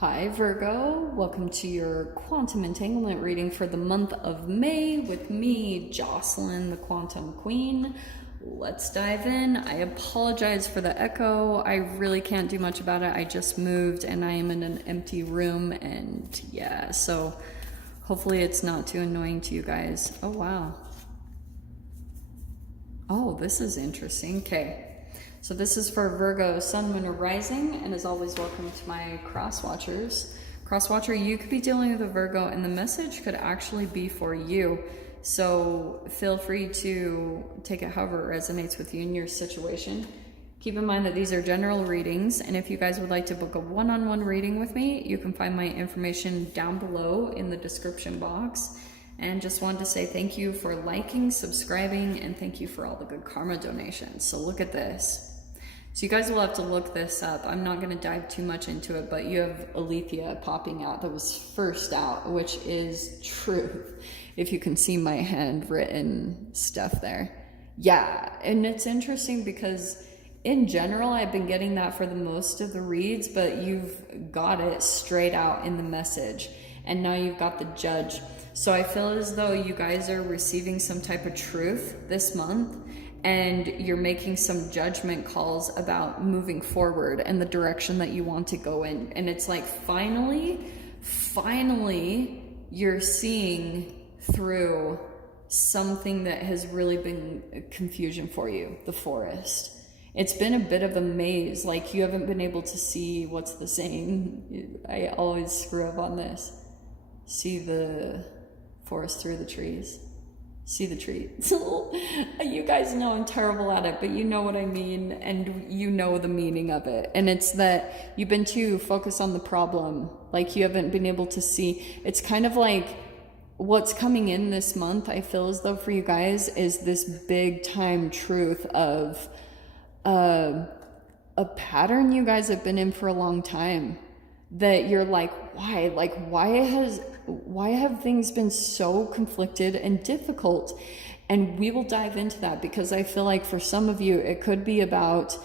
Hi Virgo, welcome to your quantum entanglement reading for the month of May with me, Jocelyn, the Quantum Queen. Let's dive in. I apologize for the echo. I really can't do much about it. I just moved and I am in an empty room, and yeah, so hopefully it's not too annoying to you guys. Oh wow. Oh, this is interesting. Okay. So this is for Virgo, Sun, Moon, or Rising, and as always, welcome to my cross watchers. Cross watcher, you could be dealing with a Virgo, and the message could actually be for you. So feel free to take it however it resonates with you in your situation. Keep in mind that these are general readings, and if you guys would like to book a one-on-one reading with me, you can find my information down below in the description box. And just wanted to say thank you for liking, subscribing, and thank you for all the good karma donations. So look at this. So you guys will have to look this up. I'm not going to dive too much into it, but you have Alethea popping out that was first out, which is truth. If you can see my handwritten stuff there. Yeah, and it's interesting because in general, I've been getting that for the most of the reads, but you've got it straight out in the message. And now you've got the Judge. So I feel as though you guys are receiving some type of truth this month, and you're making some judgment calls about moving forward and the direction that you want to go in. And it's like finally, you're seeing through something that has really been confusion for you, the forest. It's been a bit of a maze, like you haven't been able to see what's the saying. I always screw up on this. See the forest through the trees. See the trees. You guys know I'm terrible at it, but you know what I mean, and you know the meaning of it. And it's that you've been too focused on the problem. Like you haven't been able to see. It's kind of like what's coming in this month, I feel as though for you guys, is this big time truth of a pattern you guys have been in for a long time. That you're like, why? Like, why have things been so conflicted and difficult? And we will dive into that because I feel like for some of you, it could be about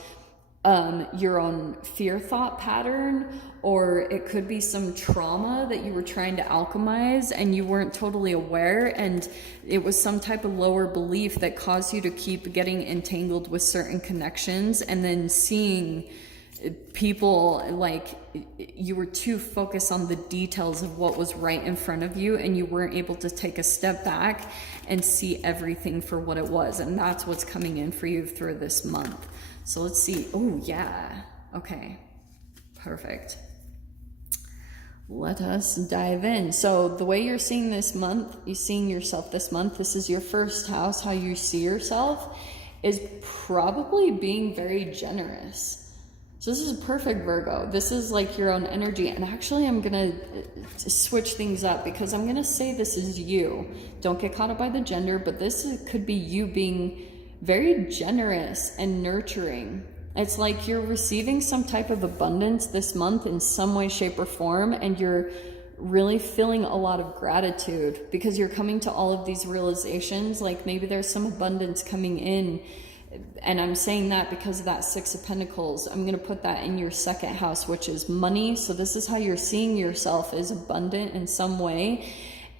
your own fear thought pattern, or it could be some trauma that you were trying to alchemize and you weren't totally aware, and it was some type of lower belief that caused you to keep getting entangled with certain connections, and then seeing people, like you were too focused on the details of what was right in front of you, and you weren't able to take a step back and see everything for what it was. And that's what's coming in for you through this month. So let's see. Oh yeah, okay, perfect. Let us dive in. So the way you're seeing this month, you're seeing yourself this month, this is your first house. How you see yourself is probably being very generous. So this is a perfect Virgo. This is like your own energy. And actually I'm gonna switch things up because I'm gonna say this is you. Don't get caught up by the gender, but this could be you being very generous and nurturing. It's like you're receiving some type of abundance this month in some way, shape, or form, and you're really feeling a lot of gratitude because you're coming to all of these realizations. Like maybe there's some abundance coming in. And I'm saying that because of that Six of Pentacles. I'm going to put that in your second house, which is money. So this is how you're seeing yourself as abundant in some way.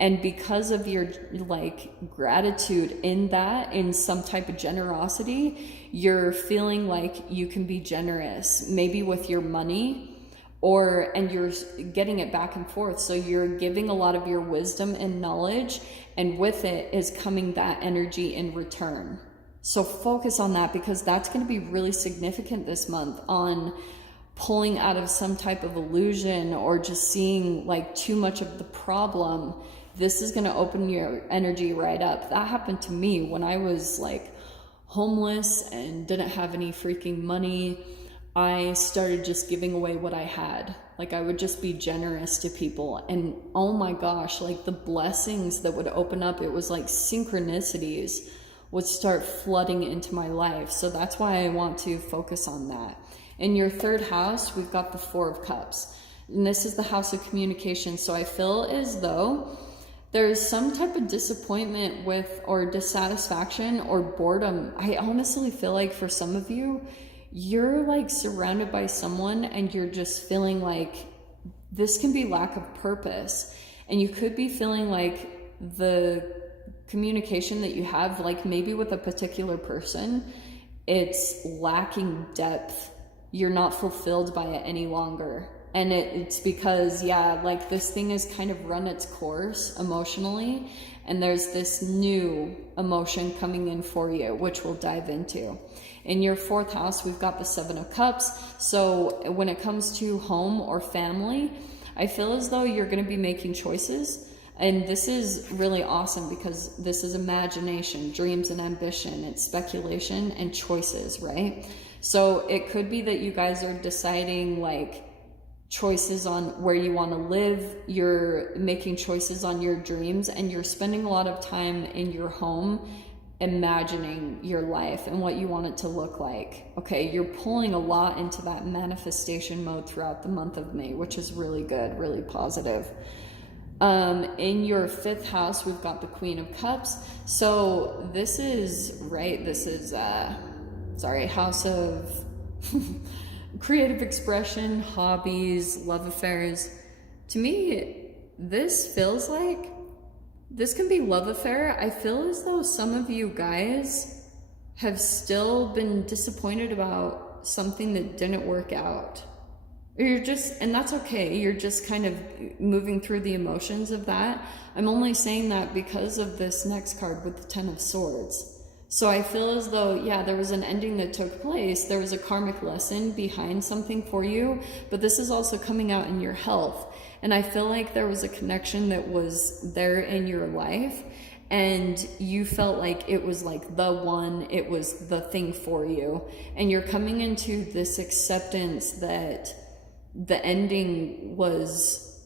And because of your like gratitude in that, in some type of generosity, you're feeling like you can be generous, maybe with your money, and you're getting it back and forth. So you're giving a lot of your wisdom and knowledge, and with it is coming that energy in return. So focus on that because that's going to be really significant this month on pulling out of some type of illusion or just seeing like too much of the problem. This is going to open your energy right up. That happened to me when I was like homeless and didn't have any freaking money. I started just giving away what I had. Like I would just be generous to people, and oh my gosh, like the blessings that would open up, it was like synchronicities would start flooding into my life. So that's why I want to focus on that. In your third house, we've got the Four of Cups. And this is the house of communication. So I feel as though there's some type of disappointment with, or dissatisfaction or boredom. I honestly feel like for some of you, you're like surrounded by someone and you're just feeling like this can be lack of purpose. And you could be feeling like the communication that you have, like maybe with a particular person, it's lacking depth. You're not fulfilled by it any longer. And it's because, yeah, like this thing has kind of run its course emotionally, and there's this new emotion coming in for you, which we'll dive into. In your 4th house, we've got the 7 of Cups. So when it comes to home or family, I feel as though you're going to be making choices. And this is really awesome because this is imagination, dreams and ambition. It's speculation and choices, right? So it could be that you guys are deciding like choices on where you want to live. You're making choices on your dreams, and you're spending a lot of time in your home imagining your life and what you want it to look like. Okay, you're pulling a lot into that manifestation mode throughout the month of May, which is really good, really positive. In your 5th house, we've got the Queen of Cups. So this is, right, this is, house of creative expression, hobbies, love affairs. To me, this feels like this can be love affair. I feel as though some of you guys have still been disappointed about something that didn't work out. You're just, and that's okay. You're just kind of moving through the emotions of that. I'm only saying that because of this next card with the 10 of Swords. So I feel as though, yeah, there was an ending that took place. There was a karmic lesson behind something for you, but this is also coming out in your health. And I feel like there was a connection that was there in your life, and you felt like it was like the one, it was the thing for you. And you're coming into this acceptance that the ending was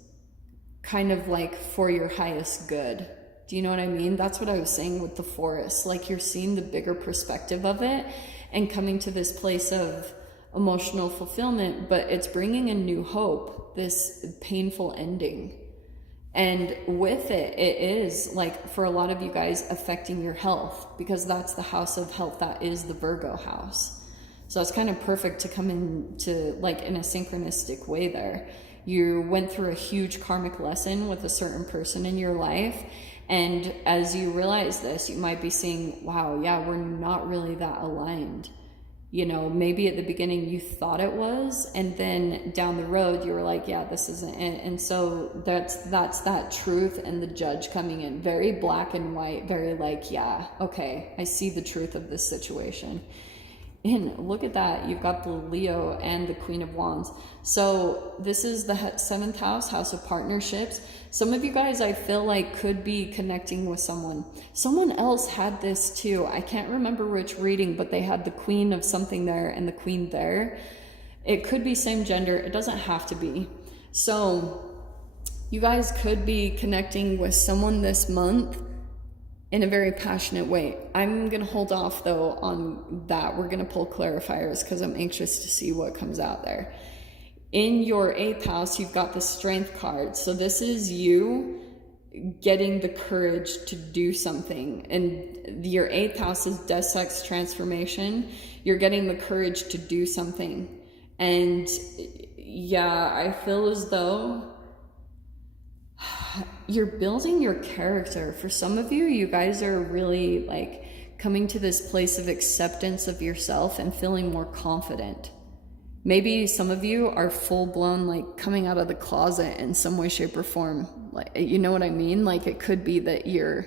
kind of like for your highest good. Do you know what I mean? That's what I was saying with the Forest. Like you're seeing the bigger perspective of it and coming to this place of emotional fulfillment, but it's bringing a new hope, this painful ending. And with it, it is like for a lot of you guys affecting your health, because that's the house of health. That is the Virgo house. So it's kind of perfect to come into like in a synchronistic way there. You went through a huge karmic lesson with a certain person in your life. And as you realize this, you might be seeing, wow, yeah, we're not really that aligned. You know, maybe at the beginning you thought it was, and then down the road you were like, yeah, this isn't it. And so that's that truth and the judge coming in, very black and white, very like, yeah, okay, I see the truth of this situation. And look at that, you've got the Leo and the Queen of Wands. So this is the 7th house, house of partnerships. Some of you guys, I feel like, could be connecting with someone. Someone else had this too. I can't remember which reading, but they had the Queen of something there and the Queen there. It could be same gender. It doesn't have to be. So you guys could be connecting with someone this month in a very passionate way. I'm going to hold off though on that. We're going to pull clarifiers because I'm anxious to see what comes out there. In your 8th house, you've got the Strength card. So this is you getting the courage to do something. And your 8th house is Death, Sex, Transformation. You're getting the courage to do something. And yeah, I feel as though you're building your character. For some of you, you guys are really like coming to this place of acceptance of yourself and feeling more confident. Maybe some of you are full blown like coming out of the closet in some way, shape, or form. Like, you know what I mean? Like it could be that you're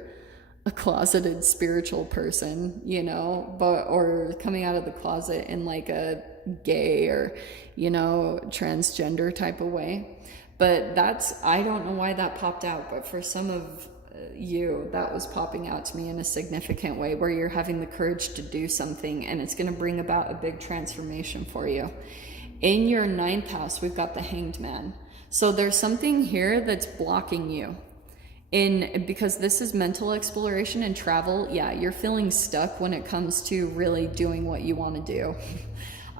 a closeted spiritual person, you know, or coming out of the closet in like a gay or, you know, transgender type of way. But I don't know why that popped out, but for some of you, that was popping out to me in a significant way, where you're having the courage to do something and it's going to bring about a big transformation for you. In your 9th house, we've got the Hanged Man. So there's something here that's blocking you. Because this is mental exploration and travel, yeah, you're feeling stuck when it comes to really doing what you want to do.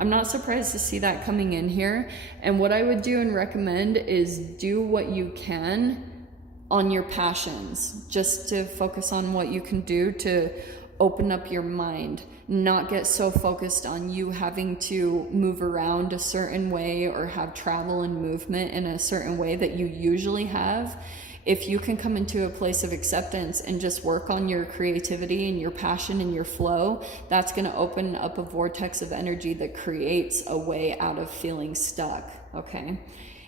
I'm not surprised to see that coming in here. And what I would do and recommend is do what you can on your passions, just to focus on what you can do to open up your mind, not get so focused on you having to move around a certain way or have travel and movement in a certain way that you usually have. If you can come into a place of acceptance and just work on your creativity and your passion and your flow, that's going to open up a vortex of energy that creates a way out of feeling stuck, okay?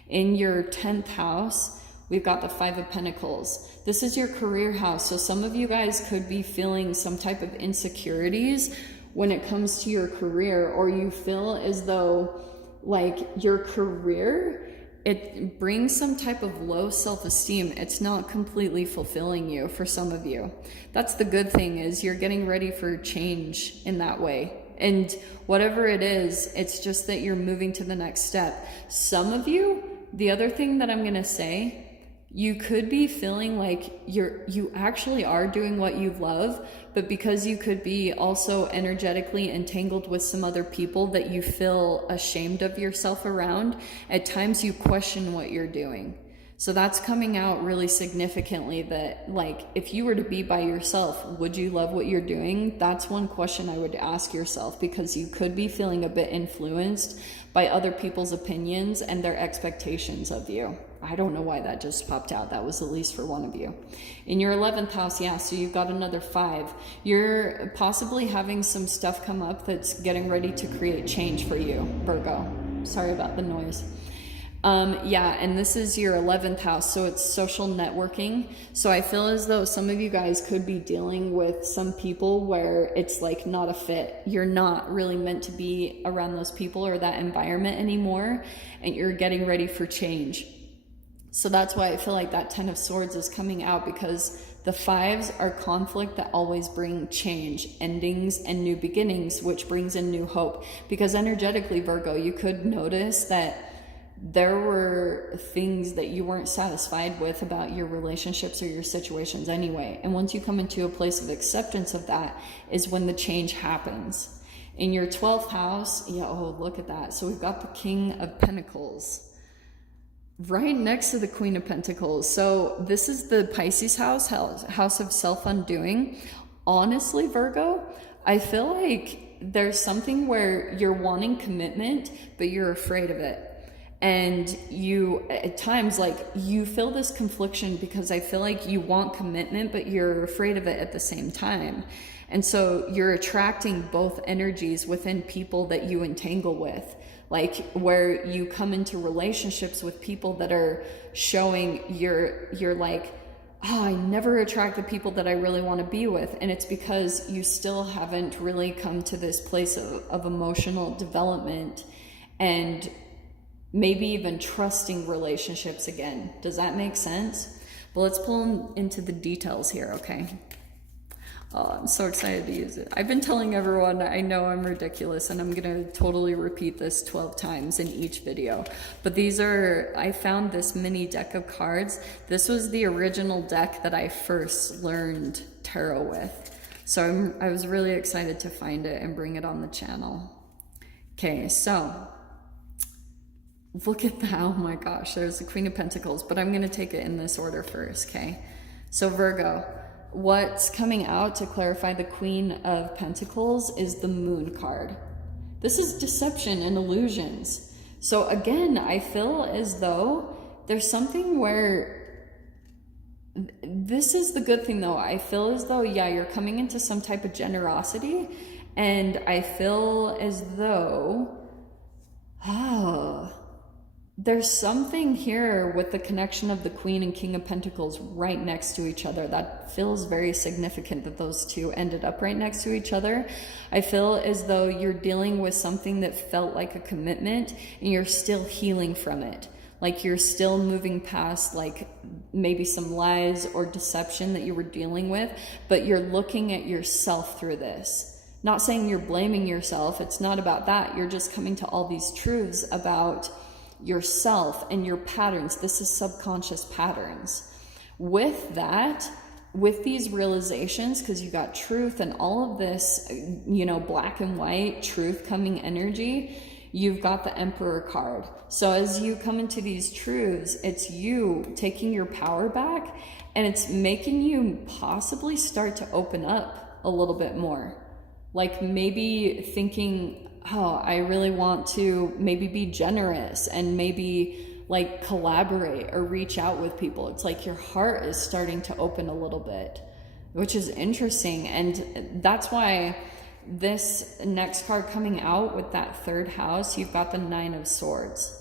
In your 10th house, we've got the 5 of Pentacles. This is your career house. So some of you guys could be feeling some type of insecurities when it comes to your career, or you feel as though like your career, it brings some type of low self-esteem. It's not completely fulfilling you for some of you. That's the good thing, is you're getting ready for change in that way. And whatever it is, it's just that you're moving to the next step. Some of you, the other thing that I'm going to say, you could be feeling like you actually are doing what you love, but because you could be also energetically entangled with some other people that you feel ashamed of yourself around, at times you question what you're doing. So that's coming out really significantly, that like if you were to be by yourself, would you love what you're doing? That's one question I would ask yourself, because you could be feeling a bit influenced by other people's opinions and their expectations of you. I don't know why that just popped out. That was at least for one of you. In your 11th house, yeah, so you've got another 5. You're possibly having some stuff come up that's getting ready to create change for you, Virgo. Sorry about the noise. Yeah, and this is your 11th house, so it's social networking. So I feel as though some of you guys could be dealing with some people where it's like not a fit. You're not really meant to be around those people or that environment anymore, and you're getting ready for change. So that's why I feel like that 10 of Swords is coming out, because the 5s are conflict that always bring change, endings, and new beginnings, which brings in new hope. Because energetically, Virgo, you could notice that there were things that you weren't satisfied with about your relationships or your situations anyway. And once you come into a place of acceptance of that is when the change happens. In your 12th house, yeah, oh, look at that. So we've got the King of Pentacles right next to the Queen of Pentacles. So this is the Pisces house, house of self-undoing. Honestly, Virgo, I feel like there's something where you're wanting commitment, but you're afraid of it. And you, at times, like, you feel this confliction because I feel like you want commitment, but you're afraid of it at the same time. And so you're attracting both energies within people that you entangle with. Like, where you come into relationships with people that are showing you're like, oh, I never attract the people that I really want to be with. And it's because you still haven't really come to this place of emotional development and maybe even trusting relationships again. Does that make sense? Well, let's pull into the details here, okay? Oh, I'm so excited to use it. I've been telling everyone I know I'm ridiculous, and I'm gonna totally repeat this 12 times in each video. But I found this mini deck of cards. This was the original deck that I first learned tarot with. So I was really excited to find it and bring it on the channel. Okay, so look at that. Oh my gosh, there's the Queen of Pentacles, but I'm going to take it in this order first, okay? So Virgo, what's coming out to clarify the Queen of Pentacles is the Moon card. This is deception and illusions. So again, I feel as though there's something where, this is the good thing though, I feel as though, yeah, you're coming into some type of generosity, and I feel as though, there's something here with the connection of the Queen and King of Pentacles right next to each other that feels very significant, that those two ended up right next to each other. I feel as though you're dealing with something that felt like a commitment and you're still healing from it. Like you're still moving past like maybe some lies or deception that you were dealing with, but you're looking at yourself through this. Not saying you're blaming yourself. It's not about that. You're just coming to all these truths about yourself and your patterns. This is subconscious patterns. With that, with these realizations, because you got truth and all of this, you know, black and white truth coming energy, you've got the Emperor card. So as you come into these truths, it's you taking your power back, and it's making you possibly start to open up a little bit more. Like maybe thinking, oh, I really want to maybe be generous and maybe like collaborate or reach out with people. It's like your heart is starting to open a little bit, which is interesting. And that's why this next card coming out with that third house, you've got the Nine of Swords.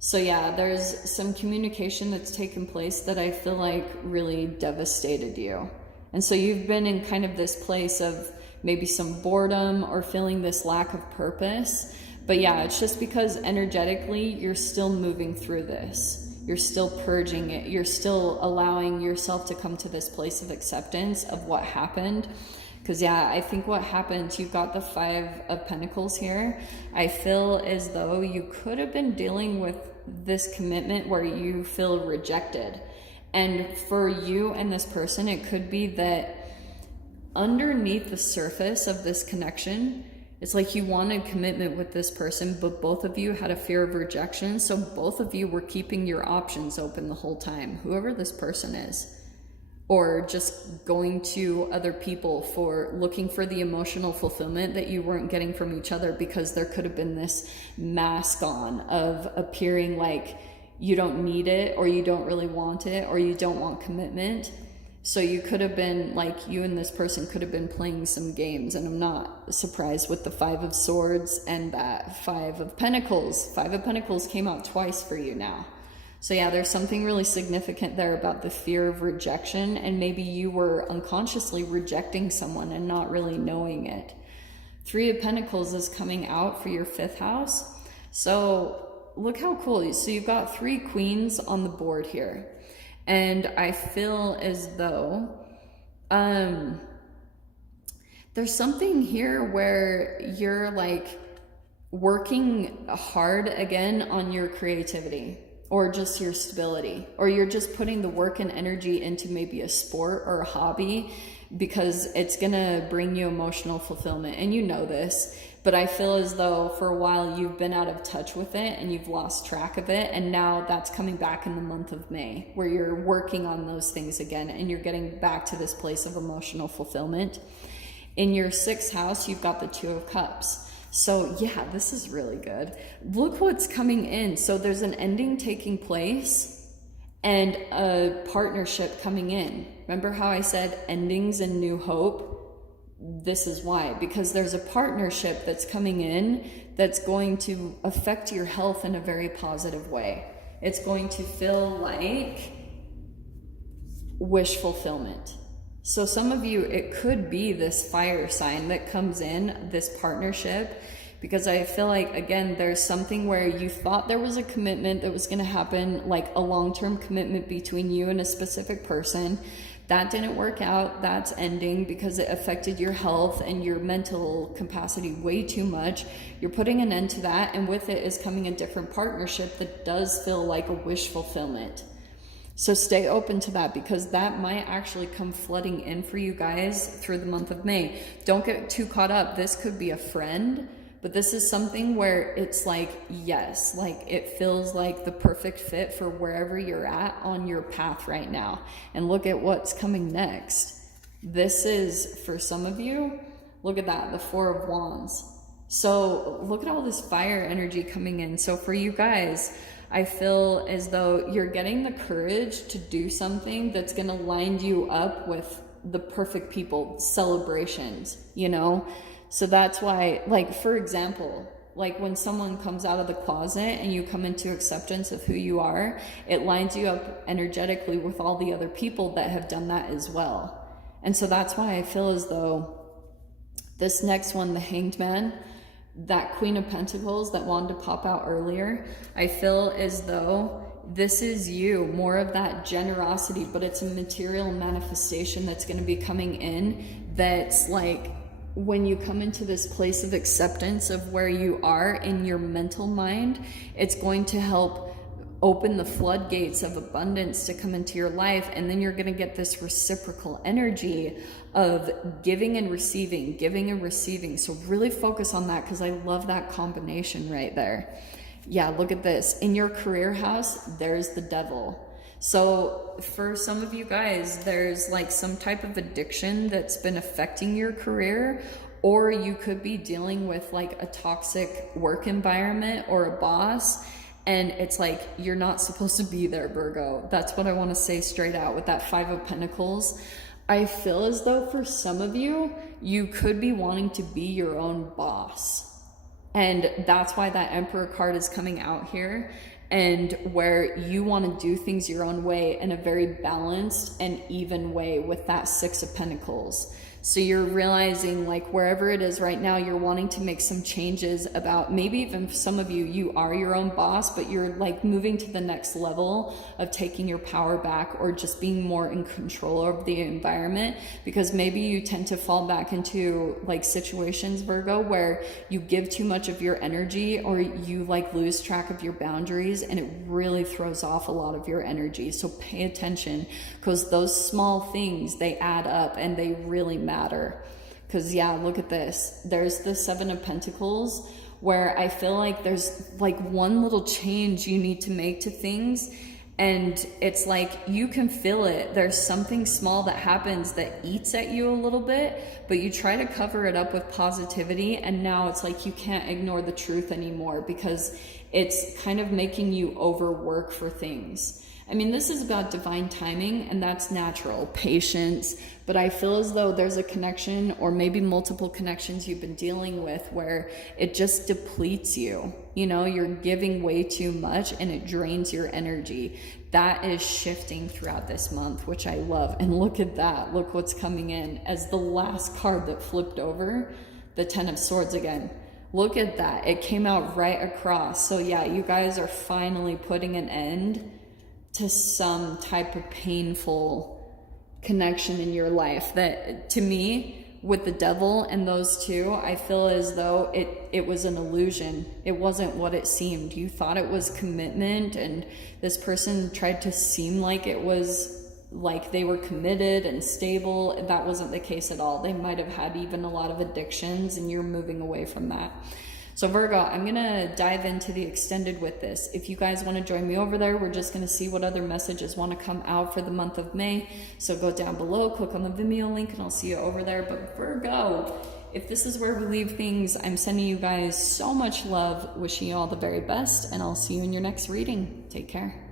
So yeah, there's some communication that's taken place that I feel like really devastated you. And so you've been in kind of this place of maybe some boredom or feeling this lack of purpose. But yeah, it's just because energetically you're still moving through this. You're still purging it. You're still allowing yourself to come to this place of acceptance of what happened. Because yeah, I think what happened, you've got the Five of Pentacles here. I feel as though you could have been dealing with this commitment where you feel rejected. And for you and this person, it could be that underneath the surface of this connection, it's like you wanted commitment with this person, but both of you had a fear of rejection. So both of you were keeping your options open the whole time, whoever this person is. Or just going to other people for looking for the emotional fulfillment that you weren't getting from each other, because there could have been this mask on of appearing like you don't need it, or you don't really want it, or you don't want commitment. So you could have been like, you and this person could have been playing some games. And I'm not surprised with the Five of Swords and that Five of Pentacles. Five of Pentacles came out twice for you now. So yeah, there's something really significant there about the fear of rejection, and maybe you were unconsciously rejecting someone and not really knowing it. Three of Pentacles is coming out for your fifth house. So look how cool. So you've got three queens on the board here. And I feel as though there's something here where you're like working hard again on your creativity, or just your stability, or you're just putting the work and energy into maybe a sport or a hobby because it's gonna bring you emotional fulfillment. And you know this, but I feel as though for a while you've been out of touch with it and you've lost track of it. And now that's coming back in the month of May, where you're working on those things again and you're getting back to this place of emotional fulfillment. In your sixth house, you've got the Two of Cups. So yeah, this is really good. Look what's coming in. So there's an ending taking place and a partnership coming in. Remember how I said endings and new hope? This is why, because there's a partnership that's coming in that's going to affect your health in a very positive way. It's going to feel like wish fulfillment. So some of you, it could be this fire sign that comes in, this partnership, because I feel like, again, there's something where you thought there was a commitment that was going to happen, like a long-term commitment between you and a specific person. That didn't work out. That's ending because it affected your health and your mental capacity way too much. You're putting an end to that, and with it is coming a different partnership that does feel like a wish fulfillment. So stay open to that, because that might actually come flooding in for you guys through the month of May. Don't get too caught up. This could be a friend, but this is something where it's like, yes, like it feels like the perfect fit for wherever you're at on your path right now. And look at what's coming next. This is, for some of you, look at that, the Four of Wands. So look at all this fire energy coming in. So for you guys, I feel as though you're getting the courage to do something that's going to line you up with the perfect people, celebrations, you know? So that's why, like, for example, like when someone comes out of the closet and you come into acceptance of who you are, it lines you up energetically with all the other people that have done that as well. And so that's why I feel as though this next one, the Hanged Man, that Queen of Pentacles that wanted to pop out earlier, I feel as though this is you, more of that generosity, but it's a material manifestation that's going to be coming in. That's like when you come into this place of acceptance of where you are in your mental mind, it's going to help open the floodgates of abundance to come into your life. And then you're going to get this reciprocal energy of giving and receiving, giving and receiving. So really focus on that, because I love that combination right there. Yeah, look at this. In your career house, there's the Devil. So for some of you guys, there's like some type of addiction that's been affecting your career, or you could be dealing with like a toxic work environment or a boss, and it's like you're not supposed to be there, Virgo. That's what I want to say straight out with that Five of Pentacles. I feel as though for some of you, you could be wanting to be your own boss. And that's why that Emperor card is coming out here, and where you want to do things your own way in a very balanced and even way with that Six of Pentacles. So you're realizing, like, wherever it is right now, you're wanting to make some changes about, maybe even some of you, you are your own boss, but you're like moving to the next level of taking your power back, or just being more in control of the environment, because maybe you tend to fall back into like situations, Virgo, where you give too much of your energy, or you like lose track of your boundaries, and it really throws off a lot of your energy. So pay attention, because those small things, they add up and they really matter. Because yeah, look at this, there's the Seven of Pentacles, where I feel like there's like one little change you need to make to things, and it's like you can feel it. There's something small that happens that eats at you a little bit, but you try to cover it up with positivity, and now it's like you can't ignore the truth anymore, because it's kind of making you overwork for things. I mean, this is about divine timing, and that's natural, patience, but I feel as though there's a connection, or maybe multiple connections you've been dealing with, where it just depletes you. You know, you're giving way too much and it drains your energy. That is shifting throughout this month, which I love. And look at that. Look what's coming in as the last card that flipped over, the Ten of Swords again. Look at that. It came out right across. So yeah, you guys are finally putting an end to some type of painful connection in your life that, to me, with the devil and those two, I feel as though it was an illusion. It wasn't what it seemed. You thought it was commitment, and this person tried to seem like it was like they were committed and stable. That wasn't the case at all. They might have had even a lot of addictions, and you're moving away from that. So Virgo, I'm going to dive into the extended with this. If you guys want to join me over there, we're just going to see what other messages want to come out for the month of May. So go down below, click on the Vimeo link, and I'll see you over there. But Virgo, if this is where we leave things, I'm sending you guys so much love, wishing you all the very best, and I'll see you in your next reading. Take care.